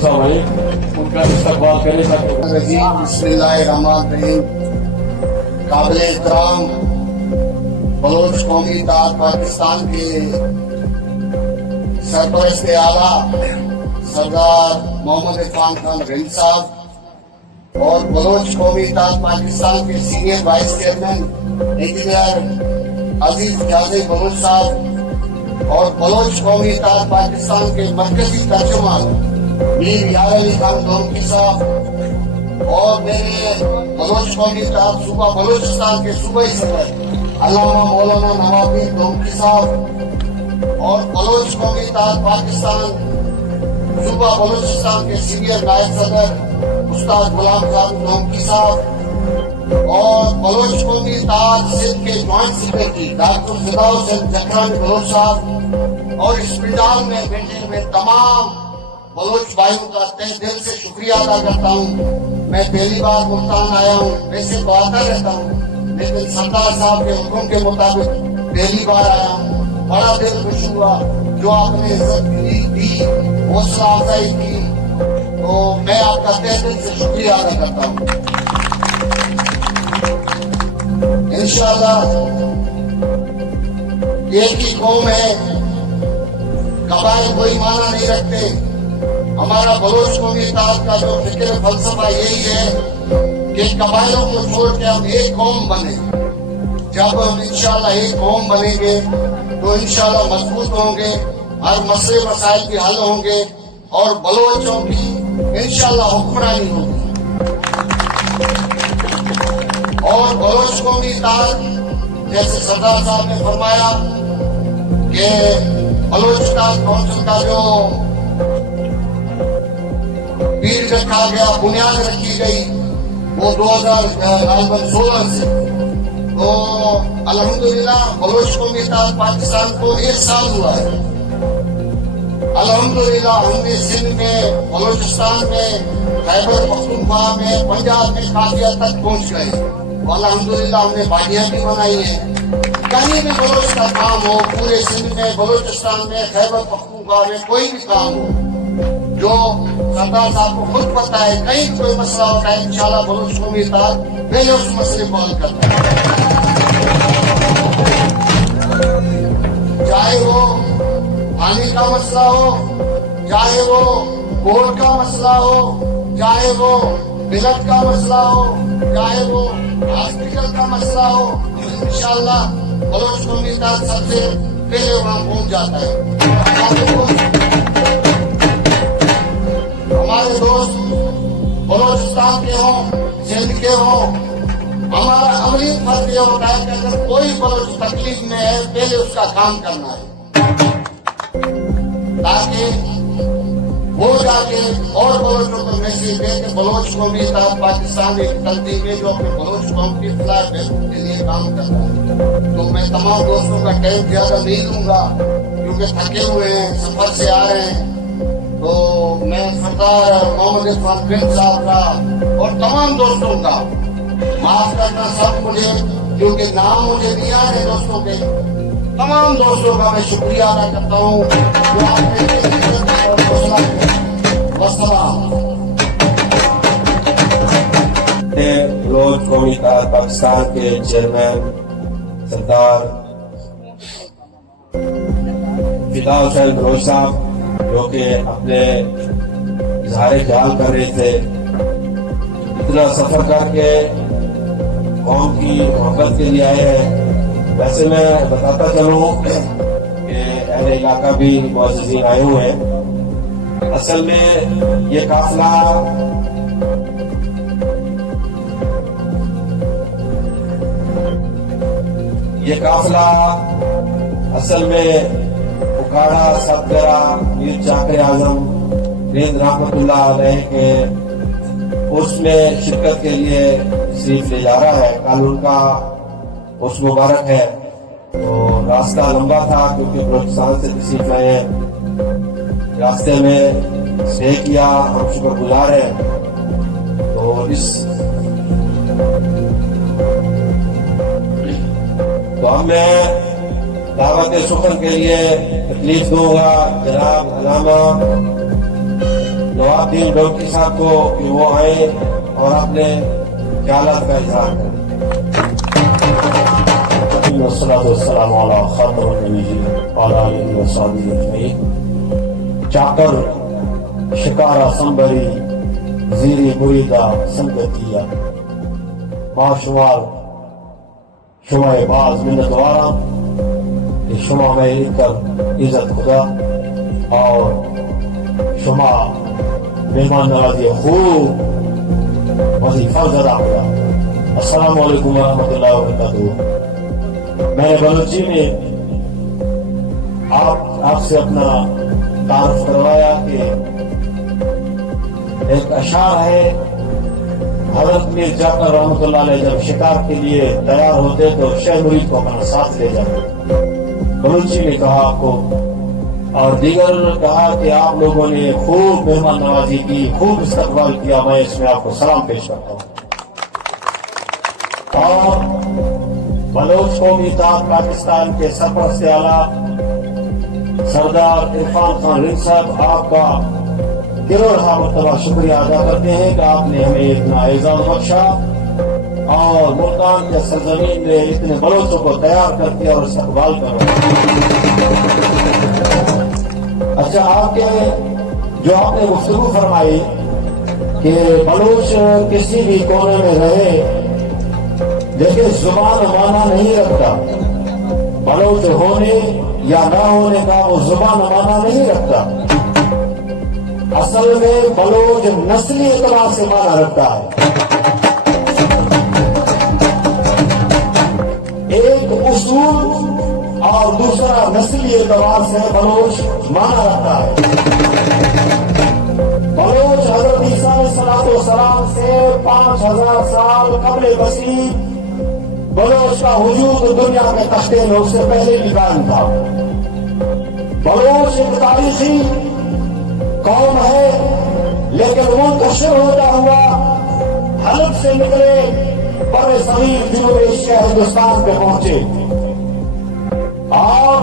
साहब आए, उनका इस्तकबाल करने का बिस्मिल्लाहिर्रहमानिर्रहीम। काबिल एहतराम बलोच कौमी इत्तेहाद पाकिस्तान के सरपरस्त आला सरदार मोहम्मद इरफान खान रईस साहब और बलोच कौमी इत्तेहाद पाकिस्तान के सीनियर वाइस चेयरमैन इंजीनियर अजीज जाज़ी बलोच साहब और बलोच कौमी इत्तेहाद पाकिस्तान के मरकजी तर्जुमान मीर यार अली खान दोनकी साहब और मेरे बलोच कौमी इत्तेहाद सूबा बलोचिस्तान के सूबाई सदर अल्लामा मौलाना नवाबी दोनकी साहब और बलोच कौमी इत्तेहाद पाकिस्तान सूबा बलोचिस्तान के सीनियर नायब सदर उस्ताद गुलाम खान दोनकी साहब और बलोच कौमी इत्तेहाद सिंध के joint secretary doctor Fidaul Hussain Jakhrani Baloch साहब और इस मैदान में बैठे हुए तमाम बलोच भाइयों का तहे दिल से शुक्रिया अदा करता हूँ। मैं पहली बार मुल्तान आया हूँ, वैसे तो आता रहता हूँ, लेकिन सरदार साहब के हुक्म के मुताबिक पहली बार आया हूँ। बड़ा दिल खुश हुआ जो आपने इज्जत दी, हौसला अफजाई की, तो मैं आपका तहे दिल से शुक्रिया अदा करता हूँ। इंशाअल्लाह एक ही कौम है, कबाइल कोई माना नहीं रखते। हमारा बलोच कौमी इत्तेहाद का जो फिक्र फलसफा यही है कि कबाइलों को छोड़ के हम एक कौम बने। जब हम इंशाअल्लाह एक कौम बनेंगे तो इंशाअल्लाह मजबूत होंगे, हर मसले मसाइल भी हल होंगे और बलोचों की इंशाअल्लाह हुक्मरानी होगी। और बलोच कौमी इत्तेहाद जैसे सरदार साहब ने फरमाया कि बलोचिस्तान काउंसिल का जो बीज रखा गया, बुनियाद रखी गई वो 2016 से, तो अल्हम्दुलिल्लाह बलोच कौमी इत्तेहाद पाकिस्तान को 1 साल हुआ है। अल्हम्दुलिल्लाह हमने सिंध में, बलोचिस्तान में, खैबर पख्तूनख्वा में, पंजाब में काफी हद तक पहुंच गए। अल्हम्दुलिल्लाह हमने बागियां भी बनाई हैं। कहीं भी बलोच का काम हो, पूरे सिंध में, बलोचिस्तान में, खैबर पख्तूनख्वा में कोई भी काम हो, जो सरदार साहब को खुद पता है, कहीं कोई मसला होता है इंशाअल्लाह बलोच कौमी इत्तेहाद पहले उस मसले को हल करता है। चाहे वो पानी का मसला हो, चाहे वो कोर्ट का मसला हो, चाहे वो बिलट का मसला हो, चाहे वो हॉस्पिटल का मसला हो, इंशाअल्लाह बलोच कौमी इत्तेहाद सबसे पहले वहां पहुंच जाता है। हमारे दोस्त बलोचिस्तान के हों, सिंध के हों, हमारा अमली फर्ज ये होता है कि अगर कोई बलोच तकलीफ में है पहले उसका काम करना है, ताकि वो जाके और बलोचों को मैसेज दे कि बलोच कौमी इत्तेहाद पाकिस्तान एक तंजीम है जो अपने बलोच कौम की इस्लाह के लिए काम करता है। तो मैं तमाम दोस्तों का टाइम ज्यादा नहीं लूंगा क्योंकि थके हुए हैं, सफर से आ रहे हैं। तो मैं सरदार मोहम्मद इरफान खान साहब का और तमाम दोस्तों का माफ करना सब मुझे, क्योंकि नाम मुझे नहीं आ रहे दोस्तों के, तमाम दोस्तों का मैं शुक्रिया अदा करता हूँ जो आपने हौसला दिया। वस्सलाम। बलोच कौमी इत्तेहाद पाकिस्तान के चेयरमैन सरदार फिदाउल हुसैन बलोच साहब जो कि अपने इजहार ख्याल कर रहे थे, इतना सफर करके कौम की मोहब्बत के लिए आए हैं। वैसे मैं बताता चलूं कि अहले इलाका भी मुअज़्ज़िज़ीन आए हुए हैं। असल में ये काफिला असल में उकाड़ा, सतगरा, मीर जाकिर आजम, नींद रहमतुल्लाह अलैह के उसमें शिरकत के लिए तशरीफ ले जा रहा है। कल उनका उस मुबारक है, तो रास्ता लंबा था क्योंकि बलोचिस्तान से तशरीफ लाए हैं। रास्ते में स्टे किया, हम शुक्रगुजार हैं। तो इस तो अब मैं दावत शुक्र के लिए तकलीफ दूंगा जनाब अल्लामा नवाबुद्दीन डोकी साहब को कि वो आए और अपने ख्यालात का इजहार करें। वस्सलाम अला खातमुन नबिय्यीन व अला आलिहि व सहबिहि अजमईन। चाकर शिकारा संबरी जीरी मुरीदा संगतिया बाशुमार शुमा बाज मिन्नतवारा ये शुमा में इकर इज्जत खुदा और शुमा मेहमान नवाजी खूब वजीफा अदा हुआ। अस्सलाम वालेकुम व रहमतुल्लाहि व बरकातहू। मैंने बलूची में आपसे अपना तारुफ करवाया कि एक अशार है, हजरत मीर जाकर रहमतुल्लाह अलैह जब शिकार के लिए तैयार होते तो शेख मुरीद को अपना साथ ले जाते। बलूची ने कहा आपको और दीगर ने कहा कि आप लोगों ने खूब मेहमान नवाजी की, खूब इस्तकबाल किया। मैं इसमें आपको सलाम पेश करता हूँ। और बलोच कौमी इत्तेहाद पाकिस्तान के सरपरस्त आला सरदार इरफान खान रिंद साहब, आपका दिलो रहा मरतबा शुक्रिया अदा करते हैं कि आपने हमें इतना एजाज बख्शा और मुल्तान के सरजमीन में इतने बलोचों को तैयार करके और इस्तकबाल करवाया। अच्छा, आपके जो आपने गुफ्तगू फरमाई कि बलोच किसी भी कोने में रहे, देखिए जुबान माना नहीं रखता। बलोच होने या ना होने का वो जुबान माना नहीं रखता। असल में बलोच नस्ली एतबार से माना रखता है। एक उसूल और दूसरा नस्ली एतबार से बलोच माना रखता है। बलोच हजरत ईसा अलैहिस्सलाम से 5000 साल कबल मसीह बलोच का वजूद दुनिया के तख्ते में उससे पहले भी कायम था। बलोच एक तारीखी कौम है, लेकिन मुंतशिर होता हुआ हलब से निकले बड़े सगीर जनूब एशिया हिंदुस्तान पे पहुंचे और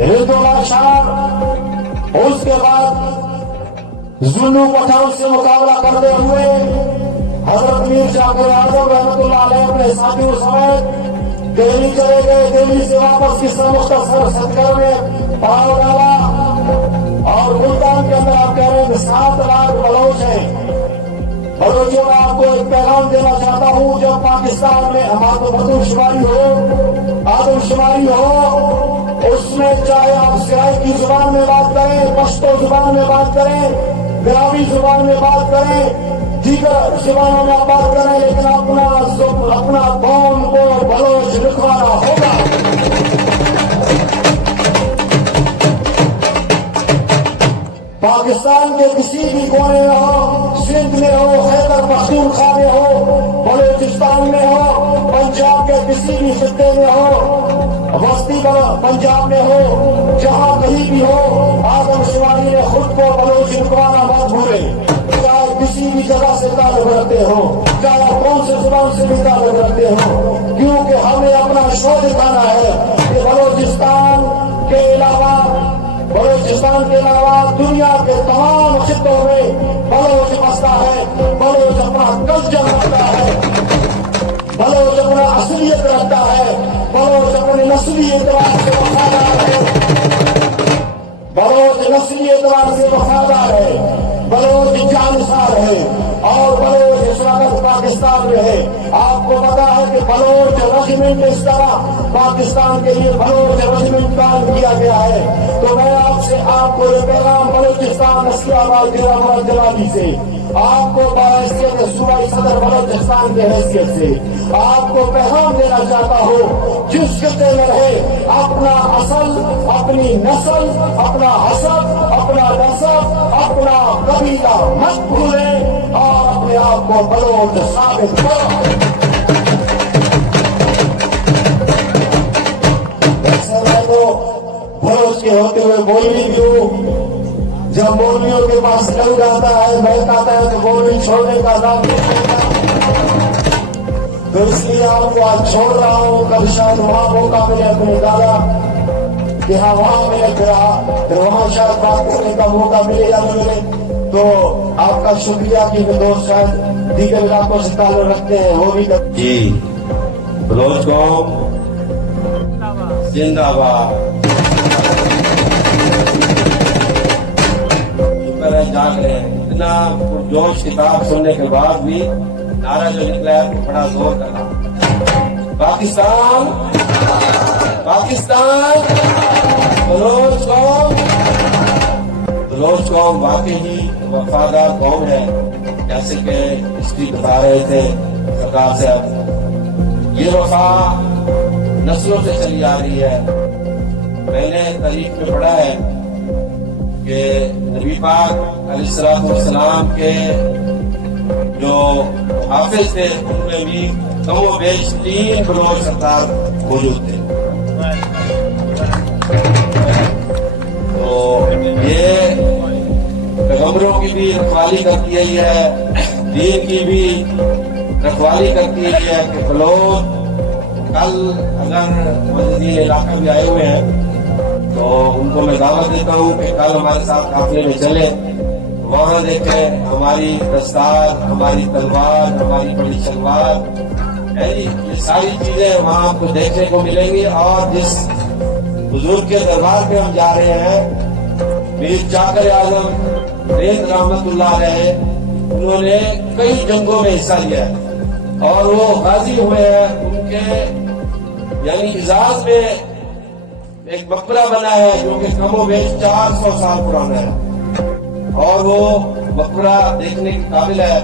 हिंदुला शाह उसके बाद जुल्लू पठान से मुकाबला करते हुए हजरत मीर जाकर आजम रहमतुल्लाह अलैह अपने साथियों समेत दिल्ली चले गए। दिल्ली से वापस किस्सा मुख्तसर सदगर में पड़ाव डाला और मुल्तान के अंदर आप कह रहे हैं 7 लाख बलोच हैं। बलोचियों में आपको एक पैगाम देना चाहता हूँ, जब पाकिस्तान में हमारी आदमशुमारी हो उसमें चाहे आप सिराई की जुबान में बात करें, पश्तो जुबान में बात करें, ग्रामी जुबान में बात करें, दीगर जुबानों में आप बात करें, लेकिन अपना कौम को बलोच लिखवाना होगा। पाकिस्तान के किसी भी कोने में हो, सिंध में हो, खैबर पख्तूनख्वा में हो, बलूचिस्तान में हो, पंजाब के किसी भी खित्ते में हो, वस्ती पंजाब में हो, जहां कहीं भी हो, आदमशुमारी ने खुद को बलोच लिखवाना मत भूले। चाहे किसी भी जगह से ताल्लुक रखते हो, चाहे कौन से जुबान से भी ताल्लुक रखते हो, क्योंकि हमें अपना शो दिखाना है कि बलोचिस्तान के अलावा दुनिया के तमाम खित्तों में बलोच बसता है। बलोच अपना कल्चर रखता है, बलोच अपना असलियत रखता है, बलोच अपने नस्ली एतबार से वफादार है, बलोच नस्ली एतबार से वफादार है, बलोच जानसार है और बलोच इस वक्त पाकिस्तान में है। आपको पता है कि बलोच रेजिमेंट इस तरह पाकिस्तान के लिए बलोच रेजिमेंट कायम किया गया है। तो मैं आपको ये पैगाम बलूचिस्तान नस्लियाबाद जिला मुरादाबादी से आपको बाहैसियत सूबाई सदर बलूचिस्तान की हैसियत से आपको पैगाम देना चाहता हूँ, जिस खित्ते में रहे अपना असल, अपनी नस्ल, अपना हसब, अपना नसब, अपना कबीला मत भूलें और अपने आप को बलोच साबित करो। वैसे मैं तो बलोच के होते हुए बोलनी क्यों, जब मौलवियों के पास लग जाता है, महक आता है, तो मौलवी छोड़ने का नाम नहीं लेता। तो इसलिए आपको आज छोड़ रहा हूँ, कल शायद वहां मौका मिले अपने दादा کہ ہاں وہاں میں نے پھر وہاں شاید بات کرنے کا موقع ملے یا نہ ملے. تو آپ کا شکریہ کہ وہ دوست شاید دیگر علاقوں سے تعلق رکھتے ہیں وہ بھی جی بلوچ قوم زندہ باد. شکر ہے جاگ رہے ہیں. اتنا جوش کتاب سننے کے بعد بھی نعرہ جو نکلا ہے بڑا زور کا تھا. پاکستان پاکستان بلوچ قوم واقعی ہی وفادار قوم ہے. جیسے کہ ہسٹری بتا رہے تھے سرکار صاحب, یہ وفا نسلوں سے چلی آ رہی ہے. میں نے تاریخ میں پڑھا ہے کہ نبی پاک علیہ السلام کے جو حافظ تھے ان میں بھی کم و بیش 3 بلوچ سردار موجود تھے. تو یہ پیغمبروں کی بھی رکھوالی کرتی ہے, دین کی بھی رکھوالی کرتی ہے کہ بلوچ کل اگر مجاہدین علاقہ بھی آئے ہوئے ہیں تو ان کو میں دعوت دیتا ہوں کہ کل ہمارے ساتھ قافلے میں چلے, وہاں دیکھیں ہماری دستار, ہماری تلوار, ہماری بڑی شلوار, یہ ساری چیزیں وہاں آپ کو دیکھنے کو ملیں گی. اور جس بزرگ کے دربار پہ ہم جا رہے ہیں میر چاکر اعظم نیند رحمت اللہ علیہ, انہوں نے کئی جنگوں میں حصہ لیا ہے اور وہ غازی ہوئے ہیں. ان کے یعنی اعزاز میں ایک مقبرہ بنا ہے جو کہ کم و بیش 400 سال پرانا ہے اور وہ مقبرہ دیکھنے کے قابل ہے.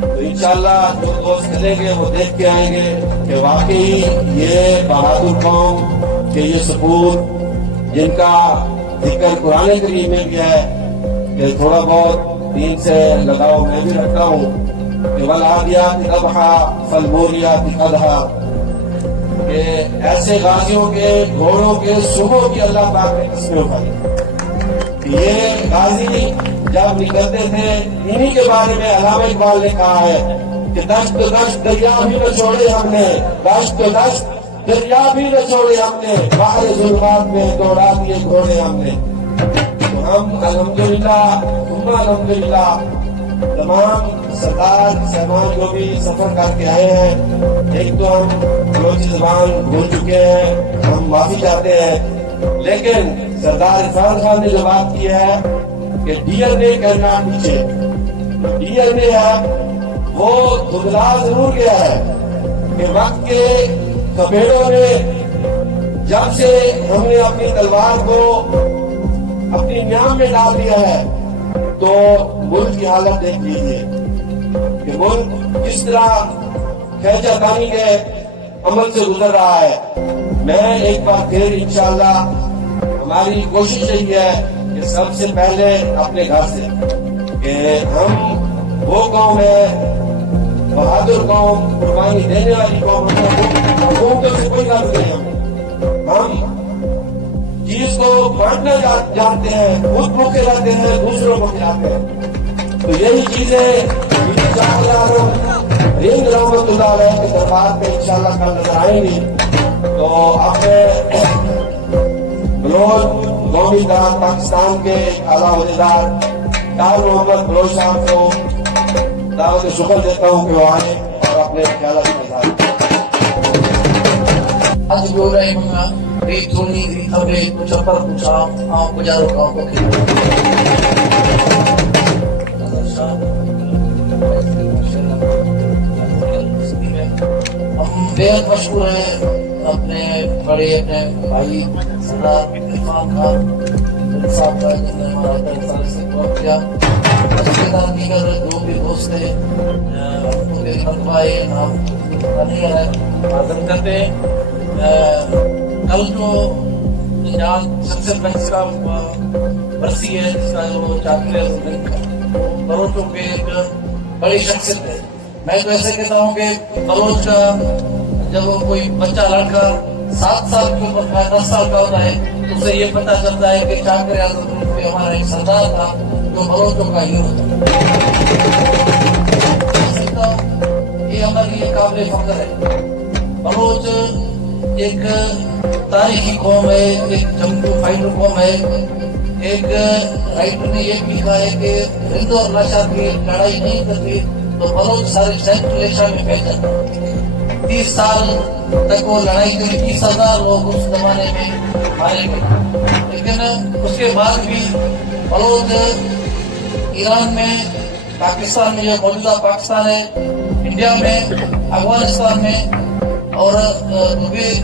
تو انشاءاللہ جو دوست چلیں گے وہ دیکھ کے آئیں گے کہ واقعی یہ بہادر قوم کے یہ سپور جن کا ذکر قرآن کریم میں بھی ہے کہ تھوڑا بہت دین سے لگاؤ میں بھی رکھتا ہوں کہ والعادیات ضبحا فالموریات قدحا, کہ ایسے غازیوں کے گھوڑوں کے صبح کی اللہ پاک نے قسمیں اٹھائی. یہ غازی جب نکلتے تھے انہی کے بارے میں علامہ اقبال نے کہا ہے کہ دشت دشت دریا بھی نہ چھوڑے ہم نے, دشت دشت دریا بھی نہ چھوڑے ہم نے, باہر ظلمات میں دوڑا دیے گھوڑے ہم نے. تو ہم الحمدللہ تمام سردار صاحبان جو بھی سفر کر کے آئے ہیں, ایک تو ہم بلوچی زبان بھول چکے ہیں, ہم معافی چاہتے ہیں, لیکن سردار عرفان خان نے جو بات کی ہے کہ ڈی این اے کرنا پیچھے, ڈی این اے ہے وہ دھندلا ضرور گیا ہے کہ وقت کے کپیڑوں میں جب سے ہم نے اپنی تلوار کو اپنی نیام میں ڈال دیا ہے تو ملک کی حالت دیکھ لیجیے کہ ملک کس طرح کھینچا تانی کے عمل سے گزر رہا ہے. میں ایک بار پھر انشاءاللہ ہماری کوشش یہی ہے کہ سب سے پہلے اپنے گھر سے کہ ہم وہ قوم ہے بہادر قوم, قربانی دینے والی قوم, حکومتوں سے کوئی غرض نہیں. ہم چیز کو بانٹنا جانتے ہیں, خود بھوکے رہتے ہیں, دوسروں کو کھلاتے ہیں. تو یہی چیزیں نیند رحمت اللہ علیہ کے دربار پہ انشاءاللہ کل نظر آئیں گی. تو اپنے بلوچ قومی ادارہ پاکستان کے اعلیٰ عہدیدار ڈار محمد بلوچ صاحب کو دعوت شکر دیتا ہوں کہ وہ آئے اور اپنے خیالات بتائیں. آج بول رہے ہیں ریت دھونی ریت ہمیں کچھ اپر پوچھا آپ بجاروں کا آپ کو ہم بےحد مشہور ہیں اپنے بڑے اپنے بھائی سردار عرفان خان صاحب کا جنہوں نے ہمارا سال سے کام کیا. اس کے ساتھ دیگر جو بھی دوست ہیں ان کو بھی مرتبہ نام حاضر کرتے ہیں. کل جو شخصیت بحث کا برسی ہے جس کا جو چاکر بلوچوں کے ایک بڑی شخصیت ہے. میں تو ایسے کہتا ہوں کہ بلوچ کا جب کوئی بچہ لڑکا 7 سال کے اوپر 10 سال کا ہوتا ہے تو اسے یہ پتہ چلتا ہے کہ چاکر اعظم ہمارا ایک سردار تھا جو بلوچوں کا ہیرو تھا. یہ ہمارے لیے قابل فخر ہے. بلوچ एक तारीखी कौम है, एक जंगजू फाइटर कौम है। एक राइटर ने ये भी लिखा है कि हिंद और लाचार की लड़ाई नहीं करती तो बलोच सारे सेंट्रल एशिया में फैल जाता। 30 साल तक वो लड़ाई करी, 30,000 लोग उस जमाने में मारे गए। लेकिन उसके बाद भी बलोच ईरान में, पाकिस्तान में, जो मौजूदा पाकिस्तान है, इंडिया में, अफगानिस्तान में और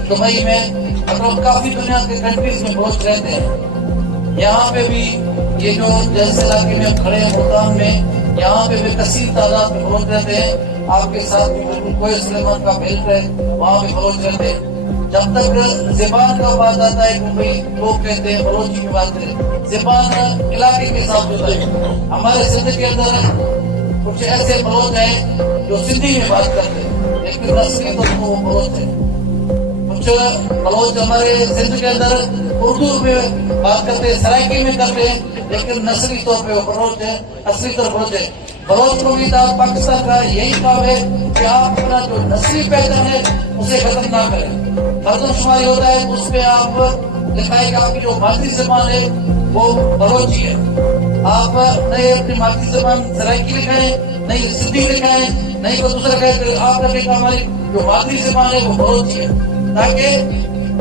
दुबई में, मतलब काफी दुनिया के कंट्रीज में बलोच रहते हैं। यहाँ पे भी ये जो जैसे इलाके में खड़े हैं मुल्तान में, यहाँ पे भी कसीर तादाद में बलोच रहते हैं। आपके साथ भी बिल्कुल कोई सुलेमान का बेल्ट है, वहाँ भी बलोच रहते हैं। जब तक ज़बान का बात आता है कि भाई लोग कहते हैं बलोची की बात करें, ज़बान इलाके के साथ होता है। हमारे सिंध के अंदर कुछ ऐसे बलोच हैं जो सिंधी में बात करते हैं, लेकिन नस्ली तो वो बलोच है। कुछ बलोच हमारे सिंध के अंदर उर्दू में बात करते हैं, सराइकी में करते हैं, लेकिन नस्ली तौर पे वो बलोच है, असली तौर बलोच है। बलोच कौमीदार पाकिस्तान का यही काम है कि आप अपना जो नस्ली पहचान है उसे खत्म ना करें। मर्दमशुमारी होता है उसमें आप दिखाएं कि आपकी जो मादरी ज़बान है वो बलोची है। आप नए अपनी मादरी ज़बान सराइकी लिखाएं, नहीं सिंधी लिखाएं, नहीं कोई दूसरा कहे कि आप लगेगा हमारी जो मादरी ज़बान है वो बलोची है, ताकि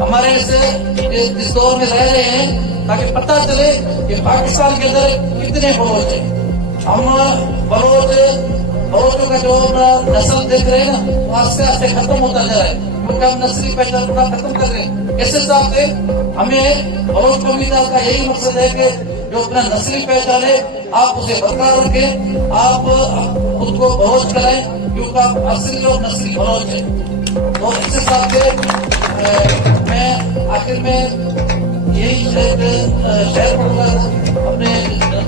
हमारे इस दौर में रह रहे हैं ताकि पता चले कि पाकिस्तान के अंदर कितने बलोच हैं। हम बलोचों का जो नस्ल देख रहे हैं ना, वो आस्ते आस्ते खत्म होता जा रहा है, क्योंकि हम नस्ली पहचान पूरा खत्म कर रहे हैं। इस हिसाब से हमें बलोच कौमीदार का यही मकसद है कि जो अपना नस्ली पहचान है आप उसे बरकरार रखें, आप खुद को बलोच कराएं, क्योंकि आप असली और नस्ली बलोच है। तो इस हिसाब से मैं आखिर में यही शेयर करूंगा, अपने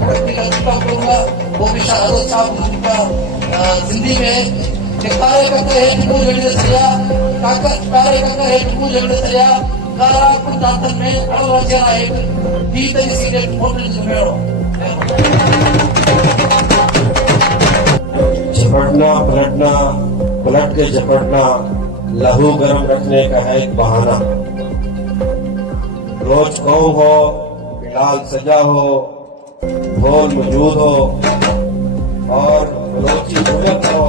व्यक्ति का टिप्पा करूंगा, वो भी शहादत साहब का जिंदगी में कार्यकर्ता है टिप्पू जगड़े सरिया कार्यकर्ता है टिप्पू जगड़े सरिया कारा कुंदातन में अलवचना है दी सीरियस मोटर जुमेड़ो। झपटना पलटना, पलट के झपटना लहू गर्म रखने का है एक बहाना। रोज कौम हो, बिलाल सजा हो, ढोल मौजूद हो और बलोची हुकूमत हो,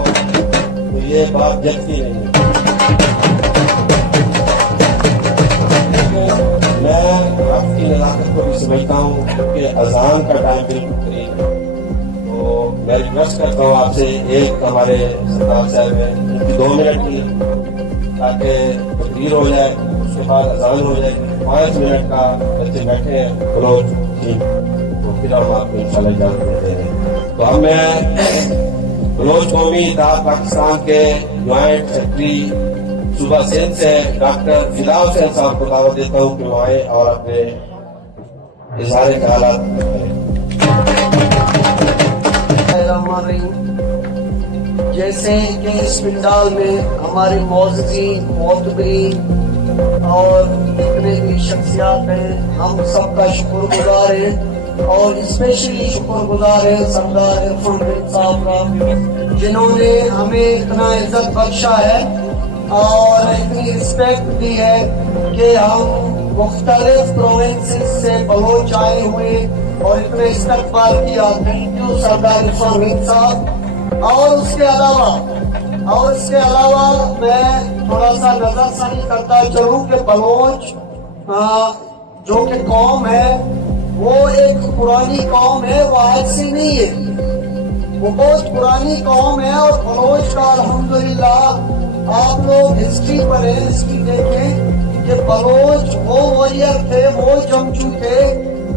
तो ये बात जचती नहीं। मैं आपकी नज़ाकत को भी समझता हूँ कि अजान का टाइम बिल्कुल करीब है, तो मैं रिक्वेस्ट करता हूँ आपसे, एक हमारे सरदार साहब है उनकी 2 मिनट की, ताकि तकरीर हो जाए, उसके बाद अजान हो जाए। 5 मिनट का बच्चे बैठे हैं बलोच की, तो फिर हम आपको इंशाल्लाह इजाज़त देते हैं। तो अब मैं बलोच कौमी इत्तेहाद पाकिस्तान के ज्वाइंट सेक्रेटरी सूबा सिंध से डॉक्टर फिदा हुसैन साहब को दावत देता हूँ कि वो आए और अपने इज़हार ख्यालात करें। जैसे कि इस पिंडाल में हमारे मौजूदी मोतबरी और जितने भी शख्सियात हैं, हम सबका शुक्रगुजार हैं और स्पेशली शुक्रगुजार है सरदार इरफान साहब का, जिन्होंने हमें इतना इज्जत बख्शा है और इतनी रिस्पेक्ट दी है कि हम मुख्तलिफ प्रोविंसेस से बलोच आए हुए और इतने इस्तकबाल किया। थैंक यू सरदार इरफान साहब। और उसके अलावा मैं थोड़ा सा नजरसानी करता चलूं कि बलोच जो कि कौम है वो एक पुरानी कौम है, वो आज से नहीं है, वो बहुत पुरानी कौम है। और बलोच का अल्हम्दुलिल्लाह आप लोग हिस्ट्री पढ़ें, हिस्ट्री देखें कि बलोच वो वॉरियर थे, वो जंगजू थे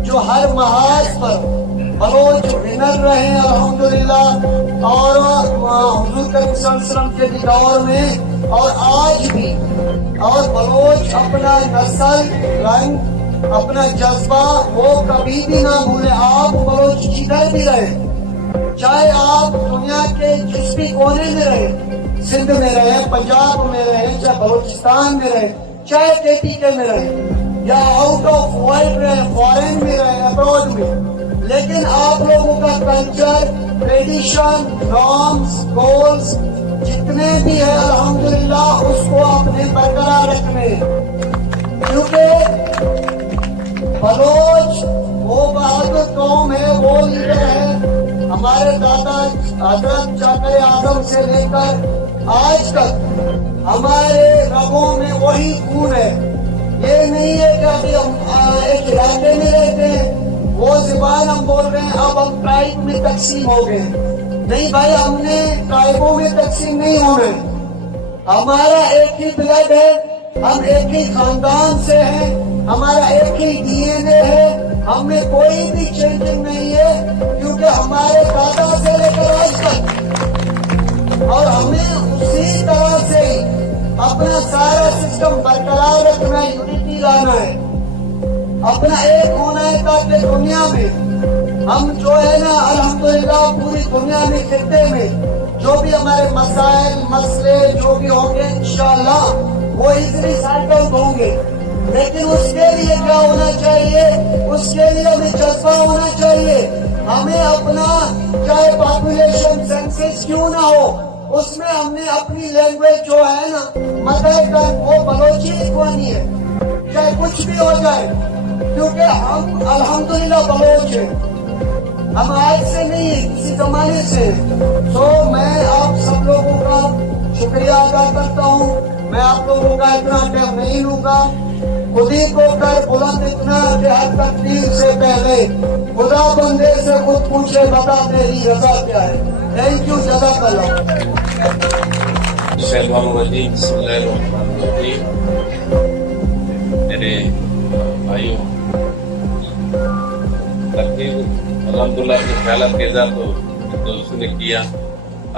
जो हर महाज पर बलोच विनर रहे अल्हम्दुलिल्लाह। और हुजूर करीम सल्लल्लाहु अलैहि वसल्लम के भी दौर में और आज भी, और बलोच अपना नस्ल, रंग, अपना जज्बा वो कभी भी ना भूले। आप बलोच जिधर भी रहे, चाहे आप दुनिया के जिस भी कोने में रहे, सिंध में रहे, पंजाब में रहे, चाहे बलोचिस्तान में रहे, चाहे KPK में रहे, या आउट ऑफ वर्ल्ड रहे, फॉरेन में रहे, अब्रॉड में, लेकिन आप लोगों का कल्चर, ट्रेडिशन, नॉर्म्स, गोल्स जितने भी है अल्हम्दुलिल्लाह उसको अपने बरकरार रखने। क्योंकि बलोच वो बहादुर कौम है, वो लीडर है। हमारे दादा हजरत चाकर आजम से लेकर आज तक हमारे रगों में वही खून है। ये नहीं है कि अभी हम एक इलाके में रहते हैं, वो जुबान हम बोल रहे हैं, अब हम ट्राइब में तकसीम हो गए। नहीं भाई, हमने ट्राइबों में तकसीम नहीं होना है। हमारा एक ही ब्लड है, हम एक ही खानदान से हैं, हमारा एक ही डीएनए है, हमें कोई भी चेंजिंग नहीं है, क्योंकि हमारे दादा से लेकर आज तक, और हमें उसी तरह से अपना सारा सिस्टम बरकरार रखना है, यूनिटी लाना है, अपना एक होना है, ताकि दुनिया में हम जो है ना अल्हम्दुलिल्लाह पूरी दुनिया में खित्ते में जो भी हमारे मसाइल मसले जो भी होंगे इंशाअल्लाह वो इजली सॉल्व होंगे। लेकिन उसके लिए क्या होना चाहिए, उसके लिए हमें जज्बा होना चाहिए। हमें अपना चाहे पॉपुलेशन सेंसस क्यों ना हो, उसमें हमने अपनी लैंग्वेज जो है ना मदर टंग वो बलोची लिखवानी है, चाहे कुछ भी हो जाए, क्योंकि हम अल्हम्दुलिल्लाह बलोच हैं। हम आज से नहीं है, किसी जमाने से। तो मैं आप सब लोगों का शुक्रिया अदा करता हूँ। मैं आप लोगों का इतना टाइम नहीं लूंगा। खुद ही को कर बुलंद इतना कि हर तकदीर से पहले खुदा बंदे से खुद पूछे, बता तेरी रजा क्या है। थैंक यू, जज़ाकल्लाह। मेरे भाइयों, अल्हम्दुलिल्लाह के ख्यालात केजा तो दोस्तों ने किया,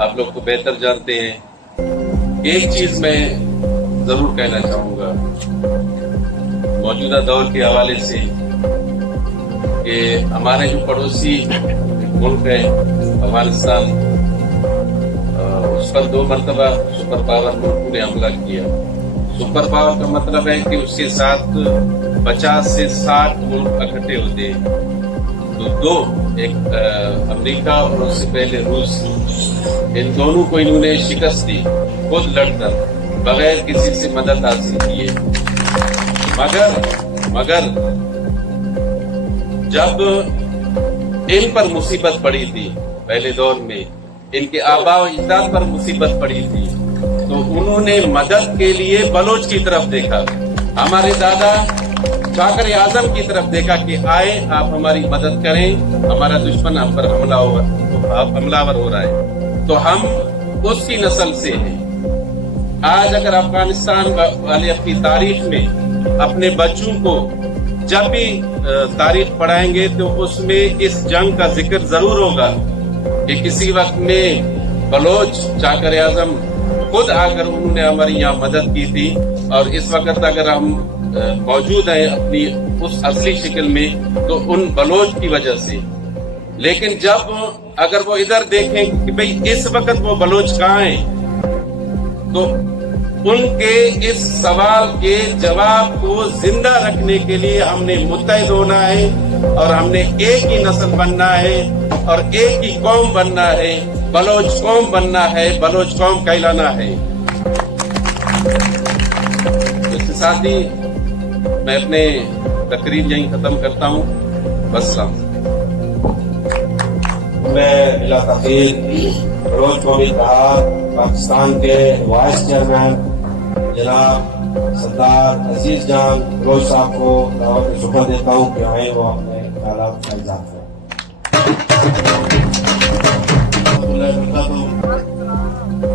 आप लोग तो बेहतर जानते हैं। एक चीज मैं जरूर कहना चाहूंगा मौजूदा दौर के हवाले से कि हमारे जो पड़ोसी मुल्क है अफगानिस्तान, उस पर 2 मरतबा सुपर पावर मुल्क ने हमला किया। सुपर पावर का मतलब है कि उसके साथ 50 से 60 मुल्क इकट्ठे होते हैं। तो 2, एक अमेरिका और उससे पहले रूस, इन दोनों को इन्होंने शिकस्त दी खुद लड़कर, बगैर किसी से मदद हासिल किए। मगर जब इन पर मुसीबत पड़ी थी, पहले दौर में इनके आबा व अजदाद पर मुसीबत पड़ी थी, तो उन्होंने मदद के लिए बलोच की तरफ देखा। हमारे दादा चाकर आजम की तरफ देखा कि आए आप हमारी मदद करें, हमारा दुश्मन हम पर हमलावर हो रहा है। तो हम उसकी नस्ल से हैं। आज अगर अफगानिस्तान वाले अपनी तारीख में अपने बच्चों को जब भी तारीख पढ़ाएंगे तो उसमें इस जंग का जिक्र जरूर होगा कि किसी वक्त में बलोच चाकर आजम खुद आकर उन्होंने हमारी यहाँ मदद की थी। और इस वक्त अगर हम मौजूद हैं अपनी उस असली शक्ल में तो उन बलोच की वजह से। लेकिन जब अगर वो इधर देखें कि भाई इस वक्त वो बलोच कहाँ हैं, तो उनके इस सवाल के जवाब को जिंदा रखने के लिए हमने मुत्तहिद होना है और हमने एक ही नस्ल बनना है और एक ही कौम बनना है, बलोच कौम बनना है, बलोच कौम कहलाना है। इसके साथ ही मैं अपने तकरीर यहीं खत्म करता हूँ। वस्सलाम। मैं इला तकीर बलोच कौमी इत्तेहाद पाकिस्तान के वाइस चेयरमैन जनाब सरदार अजीज जान बलोच साहब को दावत में शुक्र देता हूँ कि आए वो अपने ख्यालात का इज़हार करें।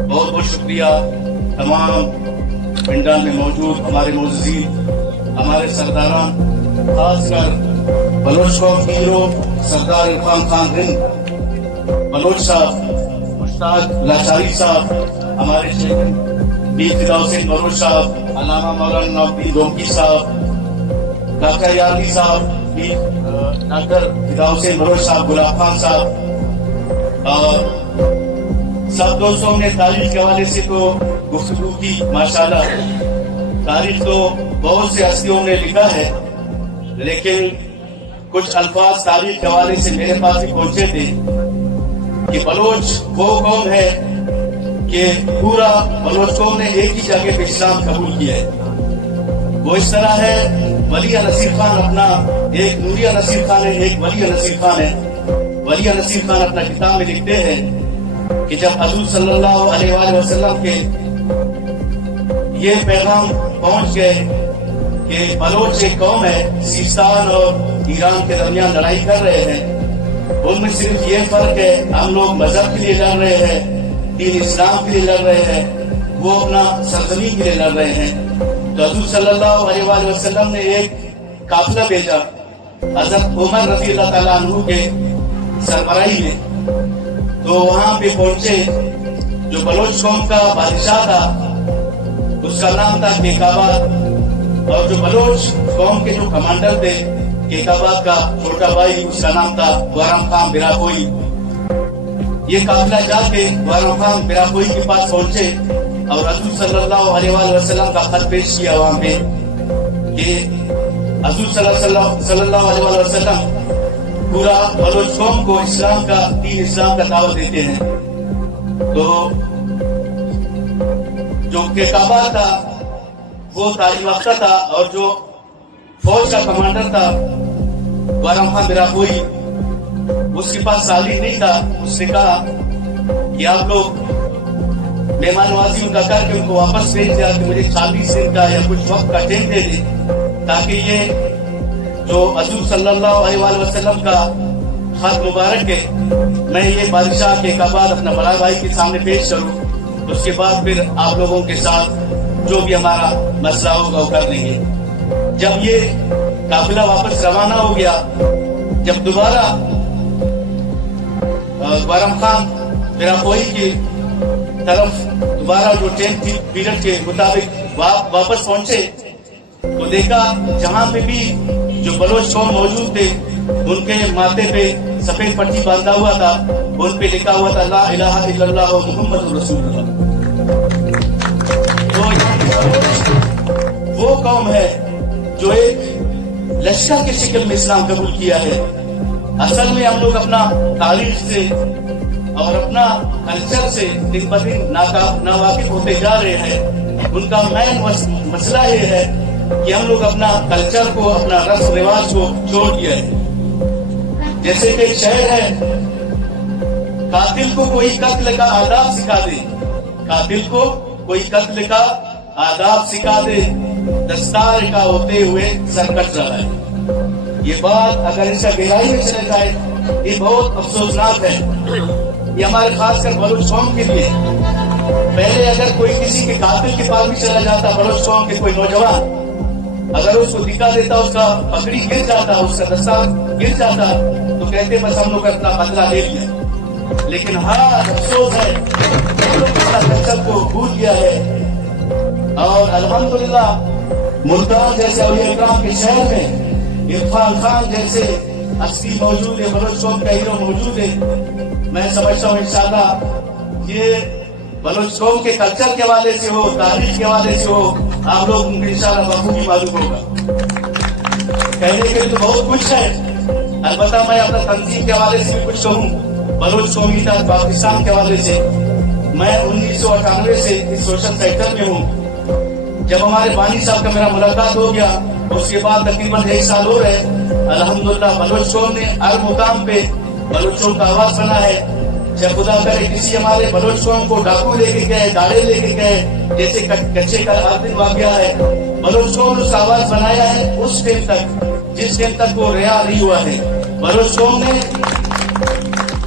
बहुत बहुत शुक्रिया तमाम पिंडाल में मौजूद हमारे मोअज़्ज़ीन, हमारे सरदारान, खासकर बलोच कौम के हीरो सरदार इरफान खान हिंद बलोच साहब, मुश्ताक लाचारी साहब, हमारे शेख मीर फिदा हुसैन बलोच साहब, अल्लामा मौलाना नवाबुद्दीन रोमकी साहब, डॉक्टर यादी साहब, डॉक्टर फिदा हुसैन बलोच साहब, गुलाब खान साहब और सब दोस्तों ने तारीख के हवाले से तो गुफ्तगू की। माशाल्लाह तारीख तो बहुत से हस्तियों ने लिखा है, लेकिन कुछ अल्फाज तारीख के हवाले से मेरे पास भी पहुंचे थे कि बलोच वो कौम है कि पूरा बलोच कौम ने एक ही जगह पे इस्लाम कबूल किया है। وہ اس طرح ہے، ولی نصیر خان اپنا ایک نوریہ نصیر خان ہے، ایک ولی نصیر خان ہے. ولی نصیر خان اپنا کتاب میں لکھتے ہیں کہ جب حضور صلی اللہ علیہ وآلہ وسلم کے یہ پیغام پہنچ گئے کہ بلوچ ایک قوم ہے، سیستان اور ایران کے درمیان لڑائی کر رہے ہیں، ان میں صرف یہ فرق ہے ہم لوگ مذہب کے لیے لڑ رہے ہیں، دین اسلام کے لیے لڑ رہے ہیں، وہ اپنا سرزمین کے لیے لڑ رہے ہیں. تو حضور صلی اللہ علیہ وآلہ وسلم نے ایک قافلہ بھیجا حضرت عمر رضی اللہ تعالیٰ عنہ کے سربراہی میں. تو وہاں پہ پہنچے، جو بلوچ قوم کا بادشاہ تھا اس کا نام تھا کیکاباد، اور جو بلوچ قوم کے جو کمانڈر تھے کیکاباد کا چھوٹا بھائی اس کا نام تھا وارم خان براپوئی. یہ قافلہ جا کے وارم خان براپوئی کے پاس پہنچے اور حضور صلی اللہ علیہ وآلہ وسلم کا خط پیش کیا وہاں پہ کہ حضور صلی اللہ علیہ وآلہ وسلم پورا بلوچ قوم کو اسلام کا دین اسلام کا دعوت دیتے ہیں. تو جو کیکاباد تھا وہ تعلیم یافتہ تھا اور جو فوج کا کمانڈر تھا وارم خان براپوئی اس کے پاس سالی نہیں تھا. اس نے کہا کہ آپ لوگ مہمان نوازی ان کا کر کے ان کو واپس بھیج دیا کہ مجھے 40 دن کا یا کچھ وقت کا ٹائم دے دیں تاکہ یہ جو حضور صلی اللہ علیہ وآلہ وسلم کا خط مبارک ہے میں یہ بادشاہ کے کعبہ اپنا بڑا بھائی کے سامنے پیش کروں. اس کے بعد پھر آپ لوگوں کے ساتھ جو بھی ہمارا مسئلہ ہوگا وہ کر لیں گے. جب یہ قافلہ واپس روانہ ہو گیا، جب دوبارہ وارم خان براپوئی کی طرف دوبارہ جو 10 پیریڈ کے مطابق واپس پہنچے تو دیکھا جہاں پہ بھی جو بلوچ قوم موجود تھے ان کے ماتھے پہ سفید پٹی باندھا ہوا تھا، ان پہ لکھا ہوا تھا لا الہ الا اللہ محمد رسول اللہ. تو وہ قوم ہے جو ایک لشکر کی شکل میں اسلام قبول کیا ہے. اصل میں ہم لوگ اپنا تاریخ سے اور اپنا کلچر سے دن بدن ناواقف ہوتے جا رہے ہیں. ان کا مین مسئلہ یہ ہے کہ ہم لوگ اپنا کلچر کو، اپنا رسم رواج کو چھوڑ دیا ہے. جیسے کہ ایک شہر ہے، قاتل کو کوئی قتل کا آداب سکھا دے، قاتل کو کوئی قتل کا آداب سکھا دے، دستار کا ہوتے ہوئے سر کٹ رہا ہے. یہ بات اگر اس کا گہرائی میں چلے جائے یہ بہت افسوسناک ہے. یہ ہمارے خاص کر بلوچ قوم کے لیے، پہلے اگر کوئی کسی کے قاتل کے پاس بھی چلا جاتا، بلوچ قوم کے کوئی نوجوان اگر اس کو دکھا دیتا، اس کا پگڑی گر جاتا، اس کا دستار گر جاتا تو کہتے بس ہم لوگ اپنا بدلہ لے لیا. لیکن ہاں افسوس ہے ہم لوگ اپنا کلچر کو بھول گیا ہے. اور الحمدللہ ملتان جیسے اولیاء اکرام کے شہر میں عرفان خان جیسے اصلی موجود ہے، بلوچ قوم کا ہیرو موجود ہے. میں سمجھتا ہوں انشاءاللہ یہ بلوچ قوم کے کلچر کے حوالے سے ہو، تاریخ کے حوالے سے ہو، آپ لوگ ان کو انشاءاللہ بخوبی معلوم ہوگا. کہنے کے لیے تو بہت کچھ ہے، البتہ میں اپنا تنظیم کے حوالے سے بھی کچھ کہوں. بلوچ قومی اتحاد پاکستان کے حوالے سے میں 1998 سے اس سوشل سیکٹر میں ہوں. جب ہمارے بانی صاحب کا میرا ملاقات ہو گیا اس کے بعد تقریباً 1 سال ہو رہے، الحمدللہ بلوچ قوم نے ہر مقام پہ بلوچوں کا آواز بنا ہے. جب خدا کرے کسی ہمارے بلوچ قوم کو ڈاکو لے کے گئے، داڑے لے کے گئے، جیسے کچے کا آخری واقعہ ہے، بلوچ قوم نے اس کا آواز بنایا ہے اس دن تک جس دن تک وہ رہا نہیں ہوا ہے. بلوچ قوم نے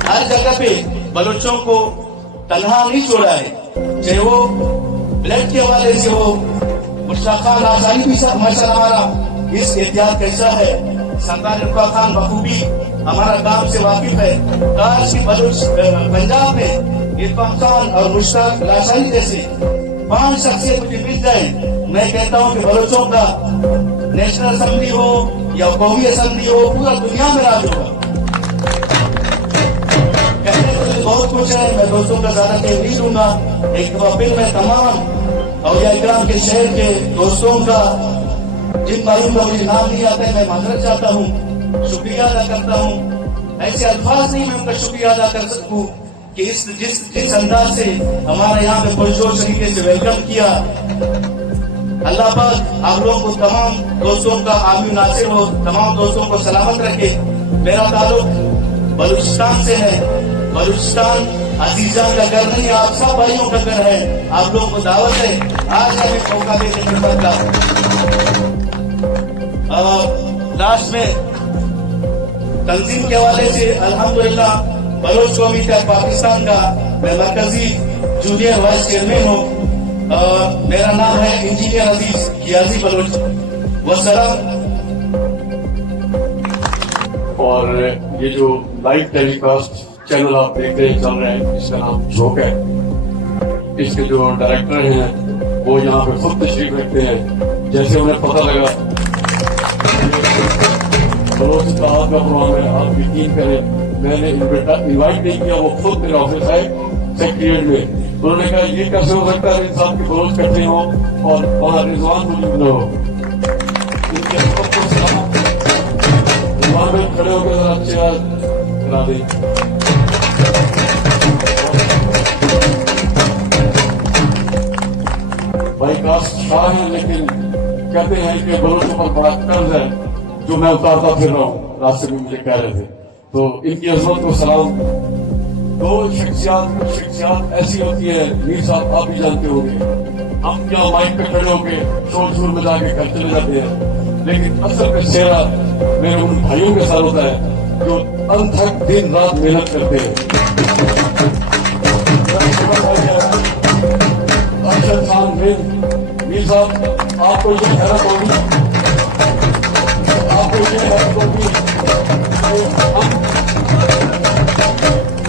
ہر جگہ پہ بلوچوں کو تنہا نہیں چھوڑا ہے، چاہے وہ بلڈ کے حوالے سے ہو. مشتاق خان آزادی بھی سب ماشاء ہمارا اس احتیاط کیسا ہے. سردار عرفان خان بخوبی ہمارا کام سے واقف ہے. کاش کی بلوچ پنجاب میں عرفان خان اور مشتاق لاشاری جیسے 5 شخصیت مجھے مل جائیں. میں کہتا ہوں کہ بلوچوں کا نیشنل اسمبلی ہو یا قومی اسمبلی ہو پورا دنیا میں راج ہوگا. کہنے کے لیے بہت کچھ ہے، میں دوستوں کا زیادہ ٹائم نہیں دوں گا. ایک دفعہ پھر میں تمام اولیاء اکرام کے شہر کے دوستوں کا، جن بھائیوں کا مجھے نام نہیں آتا ہے، میں معذرت چاہتا ہوں، شکریہ ادا کرتا ہوں. ایسے الفاظ نہیں میں ان کا شکریہ ادا کر سکوں کہ جس انداز سے ہمارے یہاں پہ پرجوش طریقے سے ویلکم کیا. अल्लाह पाक आप लोगों को तमाम दोस्तों का आमी नासिर हो, तमाम दोस्तों को सलामत रखे। मेरा ताल्लुक बलूचिस्तान से है। बलूचिस्तान अजीजा का घर नहीं, आप सब भाइयों का घर है। आप लोगों को दावत है, आज हमें मौका देने खिदमत का। लास्ट में तंजीम के हवाले से अल्हम्दुलिल्लाह बलोच कौमी पाकिस्तान का मैं मरकजी जूनियर वाइस चेयरमैन हूँ। मेरा नाम है इंजीनियर अजीज गियाजी बलोच। वसलाम। और ये जो लाइव टेलीकास्ट चैनल आप देख रहे चल रहे हैं, इसका नाम झोंक है। इसके जो डायरेक्टर हैं वो यहाँ पे खुद तशरीफ रखते हैं। जैसे उन्हें पता लगा बलोच इत्तेहाद का प्रोग्राम है, आप यकीन करें मैंने इन्वाइट नहीं किया, वो खुद मेरे ऑफिस आए सेक्रेटरीट में। उन्होंने कहा ये कैसे हो सकता है साहब की बलोच करते हो और वहाँ रिजवान मौजूद न हो। उनके सबको सलाम, रिजवान में खड़े होकर जरा चेहरा करा दें। भाई कास्ट शाह है, लेकिन कहते हैं कि बलोचों पर बड़ा कर्ज है जो मैं उतारता फिर रहा हूँ, रास्ते में मुझे कह रहे थे। तो इनकी अजमत को सलाम। दो शख्सियात ऐसी होती है, मीर साहब आप भी जानते होंगे, हम क्या माइक पे खड़े होके शोर शोर में जाके घर चले जाते हैं, लेकिन असल में चेहरा मेरे उन भाइयों के साथ होता है जो अनथक दिन रात मेहनत करते हैं। अरशद खान मीर साहब, आपको ये हैरत होगी,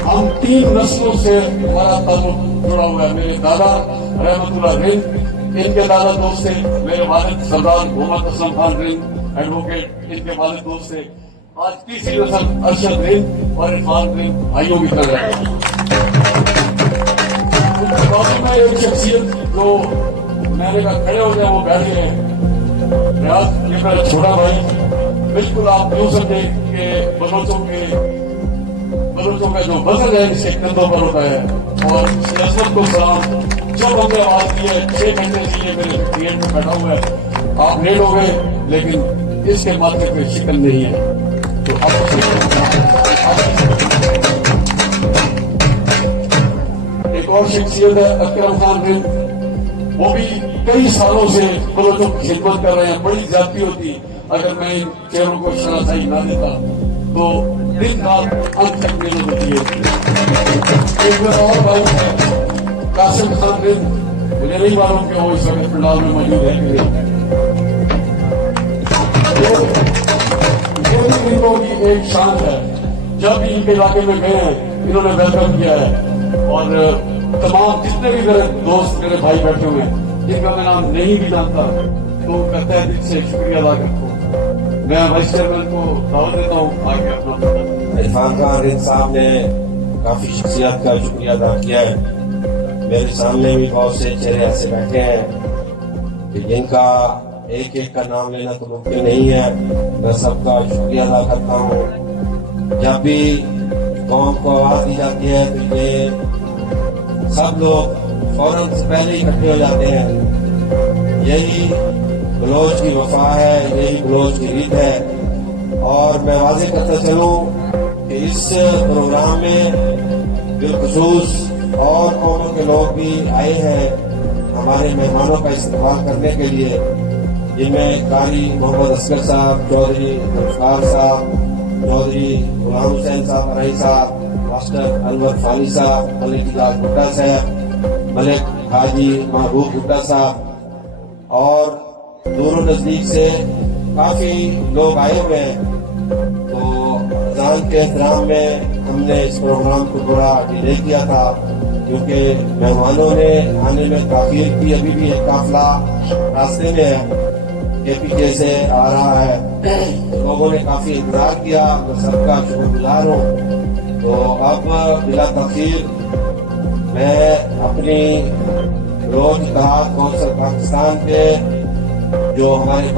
हम 3 नस्लों से हमारा ताल्लुक जुड़ा हुआ है। मेरे दादा रहमतुल्लाह रिंद, इनके दादा दोस्त थे। मेरे वालिद सरदार मोहम्मद असलम खान रिंद एडवोकेट, इनके वालिद दोस्त थे। आज तीसरी नस्ल अरशद रिंद और इरफान रिंद भाइयों की तरह है। उनके बाजू में एक शख्सियत जो मैंने कहा खड़े हो गए, वो बैठ गए। रियाज ये मेरा छोटा भाई, बिल्कुल आप यूं समझे कि बलोचों का जो वजन है इसके कंधों पर होता है। और सियासत को सलाम। जब हमने आवाज दी है 6 घंटे से ये मेरे सेक्रेटरीट में बैठा हुआ है, आप लेट हो गए, लेकिन इसके माथे पे शिकन नहीं है। तो एक और शख्सियत है अकरम खान रिंद, वो भी कई सालों से बलोचों की खिदमत कर रहे हैं। बड़ी ज्यादती होती अगर मैं इन चेहरों को शनाख्ताई ना देता तो दिन रात अंत तक मेहनत होती है। एक मेरा और भाई है कासिम खान रिंद, मुझे नहीं मालूम कि वो इस वक्त पंडाल में मौजूद है कि नहीं। ये भी रिंदों की एक शान है। जब भी इनके इलाके में गए हैं इन्होंने वेलकम किया है। और तमाम जितने भी मेरे दोस्त मेरे भाई बैठे हुए हैं जिनका मैं नाम नहीं भी जानता, तो कहते हैं दिल से शुक्रिया अदा करता हूँ। मैं वाइस चेयरमैन को दावत देता हूँ आगे अपना। इरफान खान रिंद साहब ने काफी शख्सियत का शुक्रिया अदा किया है। मेरे सामने भी बहुत से चेहरे ऐसे बैठे हैं कि जिनका एक एक का नाम लेना तो मुमकिन नहीं है। मैं सबका शुक्रिया अदा करता हूँ। जब भी कौम को आवाज दी जाती है तो ये सब लोग फौरन से पहले ही इकट्ठे हो जाते हैं। यही बलोच की वफा है, यही बलोच की रीत है। और मैं वाज़ेह करता चलूं कि इस प्रोग्राम में बिलखुसूस और कौमों के लोग भी आए हैं हमारे मेहमानों का इस्तेमाल करने के लिए, जिनमें कारी मोहम्मद असगर साहब, चौधरी जुल्फकार साहब, चौधरी गुलाम हुसैन साहब अरई साहब, मास्टर अनवर फानी साहब, मलिक इलाज भुट्टा साहब, मलिक हाजी महबूब भुट्टा साहब और दूरों नजदीक से काफी लोग आए हुए हैं। तो अज़ान के एहतराम में हमने इस प्रोग्राम को थोड़ा डिले किया था क्योंकि मेहमानों ने आने में ताखीर की। अभी भी एक काफिला रास्ते में है के पीछे से आ रहा है। लोगों ने काफी इंतजार किया, मैं सबका शुक्रगुजार हूँ। तो अब बिला तखीर मैं अपनी रोज इत्तेहाद कौंसिल पाकिस्तान के जो हमारे